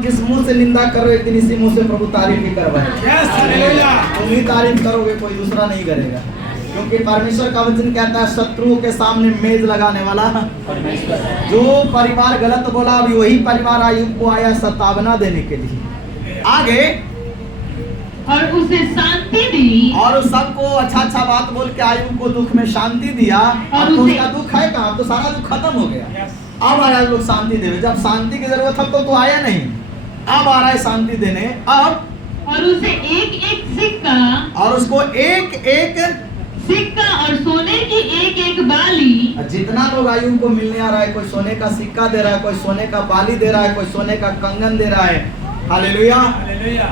जिस मुंह से निंदा करो एक दिन इसी मुंह से प्रभु तारीफ ही करवाए। तुम ही तारीफ करोगे, कोई दूसरा नहीं करेगा, क्योंकि परमेश्वर का वचन कहता है शत्रुओं के सामने मेज लगाने वाला जो परिवार गलत बोला, अभी वही परिवार आयुब को आया सतावना देने के लिए। आगे और उसे शांति दी, और सबको अच्छा अच्छा बात बोल के आयुब को दुख में शांति दिया। अब तो उसका दुख है कहाँ, तो सारा दुख खत्म हो गया। अब आया लोग शांति देवे, जब शांति की जरूरत था तो आया नहीं, अब आ रहा है शांति देने। अब और उसे एक एक सिक्का, और उसको एक एक सिक्का और सोने की एक एक बाली, जितना लोग आयुब को मिलने आ रहा है, कोई सोने का सिक्का दे रहा है, कोई सोने का बाली दे रहा है, कोई सोने का कंगन दे रहा है। हालेलुया।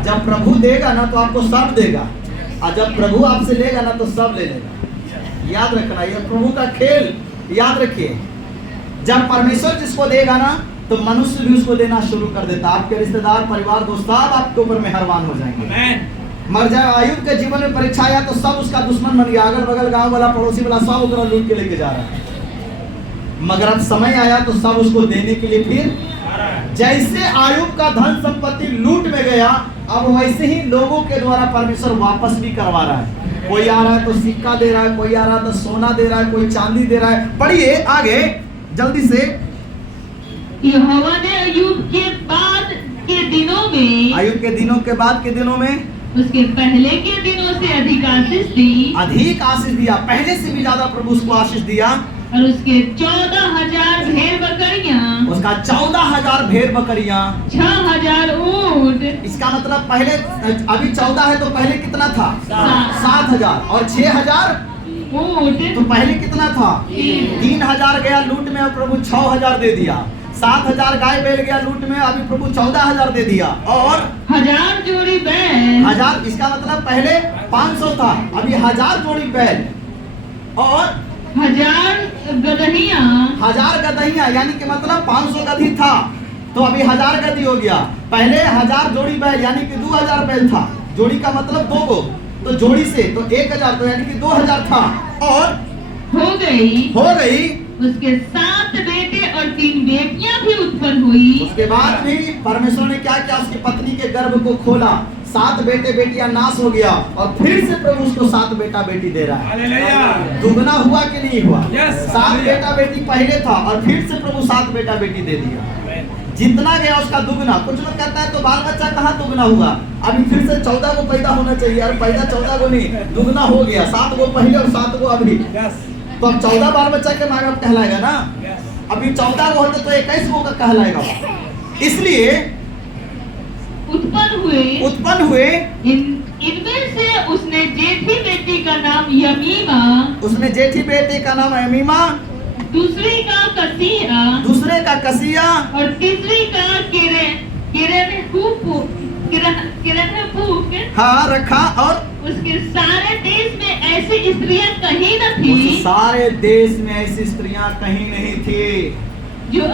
जब प्रभु देगा ना तो आपको सब देगा, और जब प्रभु आपसे लेगा ना तो सब ले लेगा। याद रखना, ये प्रभु का खेल याद रखिए। जब परमेश्वर जिसको देगा ना तो मनुष्य भी उसको देना शुरू कर देता। आपके रिश्तेदार, परिवार, दोस्त सब आपके ऊपर मेहरबान हो जाएंगे। मर जाए आयुब के जीवन में परीक्षा आया तो सब उसका दुश्मन बन गया, अगल बगल गांव वाला, पड़ोसी वाला, सब उसको लूट के लेके जा रहा है। मगर अब समय आया तो सब उसको देने के लिए फिर जैसे आयुब का धन संपत्ति लूट में गया, अब वैसे ही लोगों के द्वारा परमेश्वर वापस भी करवा रहा है। कोई आ रहा है तो सिक्का दे रहा है, कोई आ रहा है तो सोना दे रहा है, कोई चांदी दे रहा है। पढ़िए आगे जल्दी से। यहोवा ने आयुब के बाद के दिनों में, आयुब के दिनों के बाद के दिनों में उसके पहले के दिनों से अधिक आशीष दी, अधिक आशीष दिया, पहले से भी ज्यादा प्रभु उसको आशीष दिया। और उसके 14,000 भेड़ बकरियां, उसका 14,000 भेड़ बकरियां, 6,000 ऊंट। इसका मतलब पहले अभी 14 है तो पहले कितना था? 7,000। और 6,000 ऊंट। तो पहले कितना था? 3,000 गया लूट में, और प्रभु 6,000 दे दिया। 7,000 गाय बैल गया लूट में, अभी प्रभु 14,000 दे दिया। और 1,000 जोड़ी बैल, 1,000, इसका मतलब पहले 500 था, अभी 1,000 जोड़ी बैल और 1,000 गदहियां, 1,000 गदहियां, यानी कि मतलब 500 गधी था तो अभी 1,000 गधी हो गया। पहले 1,000 जोड़ी बैल यानी कि 2,000 बैल था, जोड़ी का मतलब 2 गो, तो जोड़ी से तो 1,000, तो यानी कि 2,000 था। और हो गई उसके 7 बेटे और 3 बेटियां भी उत्पन्न हुई। उसके बाद भी परमेश्वर ने क्या किया, उसकी पत्नी के गर्भ को खोला, 7 बेटे बेटियां नाश हो गया, और फिर से प्रभु उसको 7 बेटा बेटी दे रहा है। दुगना हुआ कि नहीं हुआ? 7 बेटा बेटी पहले था और फिर से प्रभु 7 बेटा बेटी दे दिया। जितना गया उसका दुगना। कुछ लोग कहता है तो बाल बच्चा कहाँ दुगना हुआ, अभी फिर से 14 को पैदा होना चाहिए, और पैदा 14 को नहीं, दुगना हो गया, 7 को पहले और 7 को अभी। तो अब 14 बाल बच्चा के माँ बाप कहलाएगा ना, अभी 14 को होते तो 21 को कहलाएगा। इसलिए उत्पन्न हुए इनमें से उसने जेठी बेटी का नाम यमीमा, उसने जेठी बेटे का नाम यमीमा, दूसरी का कसिया, दूसरे का कसिया, और तीसरी का हाँ रखा। और उसके सारे देश में ऐसी स्त्रियां कहीं न थी, सारे देश में ऐसी स्त्रियां कहीं नहीं थी जो